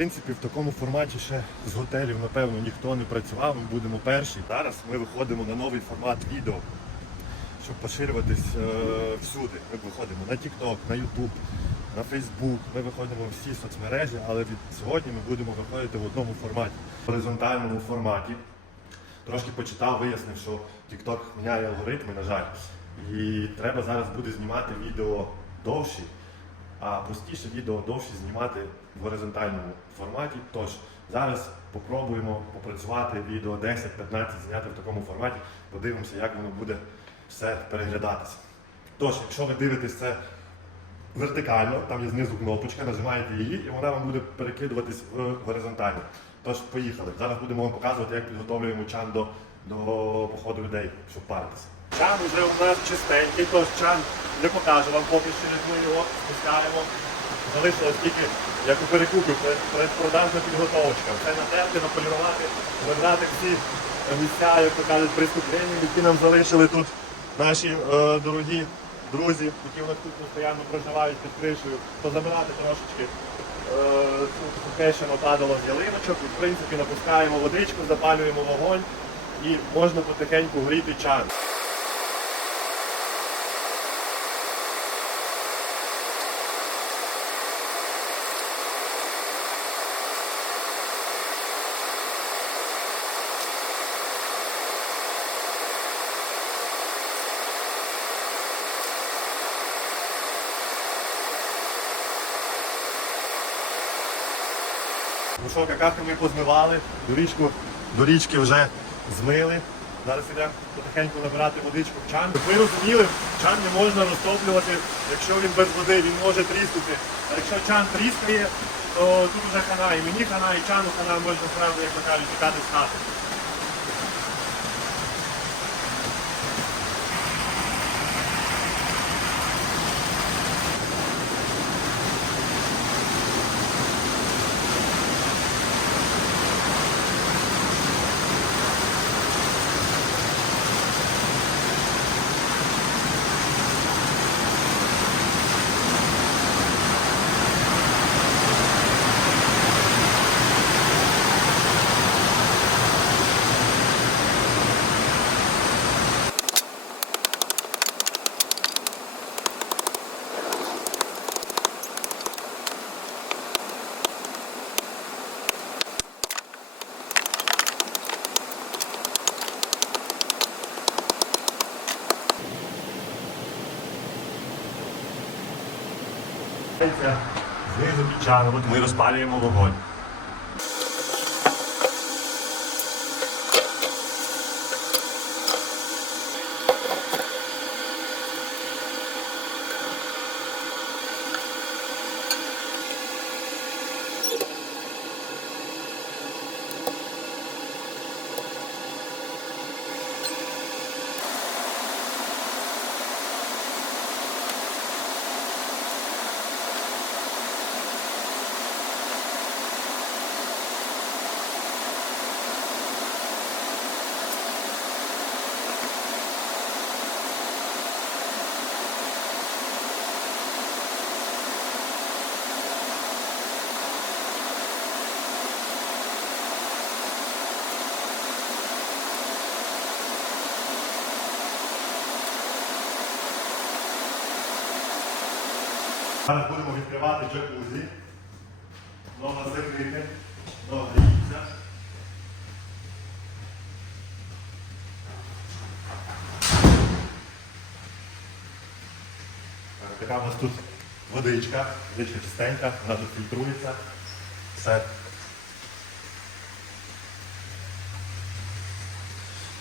принципі, в такому форматі ще з готелів, напевно, ніхто не працював, ми будемо перші. Зараз ми виходимо на новий формат відео, щоб поширюватись е, всюди. Ми виходимо на TikTok, на YouTube, на Facebook, ми виходимо в всі соцмережі, але від сьогодні ми будемо виходити в одному форматі, в горизонтальному форматі. Трошки почитав, вияснив, що TikTok міняє алгоритми, на жаль. І треба зараз буде знімати відео довші, а простіше відео довші знімати в горизонтальному форматі. Тож зараз попробуємо попрацювати відео 10-15 зняти в такому форматі, подивимося, як воно буде все переглядатися. Тож, якщо ви дивитесь це вертикально, там є знизу кнопочка, нажимаєте її, і вона вам буде перекидуватись в горизонтально. Тож поїхали. Зараз будемо вам показувати, як підготовлюємо чан до, до походу людей, щоб паритися. Чан вже у нас чистенький, тож чан не покажу вам поки що, як ми його спускаємо. Залишилось тільки, як у перекупі, перед- передпродажна підготовочка. Все натерти, наполірувати, вибрати всі місця, як то кажуть, преступлення, які нам залишили тут наші е, дорогі друзі, які у нас тут постійно проживають під кришею, позабирати трошечки сухе, що нападало з ялиночок. І, в принципі, напускаємо водичку, запалюємо вогонь і можна потихеньку гріти чан. Що, какахи ми позмивали, до річки вже змили. Зараз йдемо потихеньку набирати водичку в чан. Ви розуміли, чан не можна розтоплювати, якщо він без води, він може тріснути. А якщо чан тріскає, то тут вже хана, і мені хана, і чану хана можна зразу, як на кажуть, тікати з хати. Знизу під от ми розпалюємо вогонь. Зараз будемо відкривати джакузі. Нога закрити, нога гріється. Така у нас тут водичка, водичка чистенька, вона тут фільтрується. Все.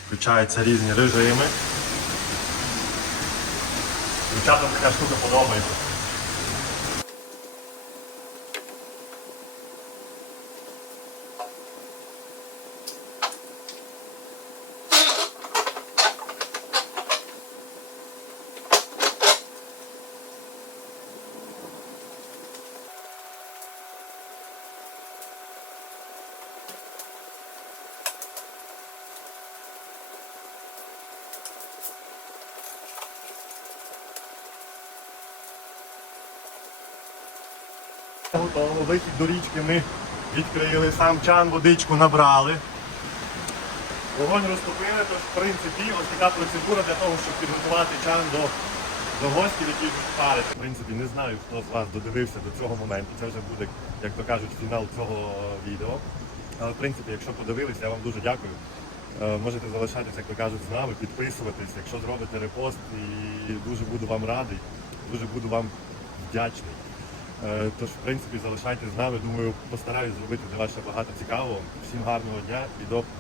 Включаються різні режими. Дівчатам така штука подобається. Готово, вихід до річки ми Відкрили сам чан, водичку набрали. Вогонь розтопили, тож в принципі ось така процедура для того, щоб підготувати чан до, до гостів, які будуть парити. В принципі, не знаю, хто з вас додивився до цього моменту. Це вже буде, як то кажуть, фінал цього відео. Але в принципі, якщо подивилися, я вам дуже дякую. Е, Можете залишатися, як то кажуть, з нами, підписуватись, якщо зробите репост, і дуже буду вам радий, дуже буду вам вдячний. Е, Тож, в принципі, залишайтесь з нами. Думаю, постараюсь зробити для вас багато цікавого. Всім гарного дня і до побачення.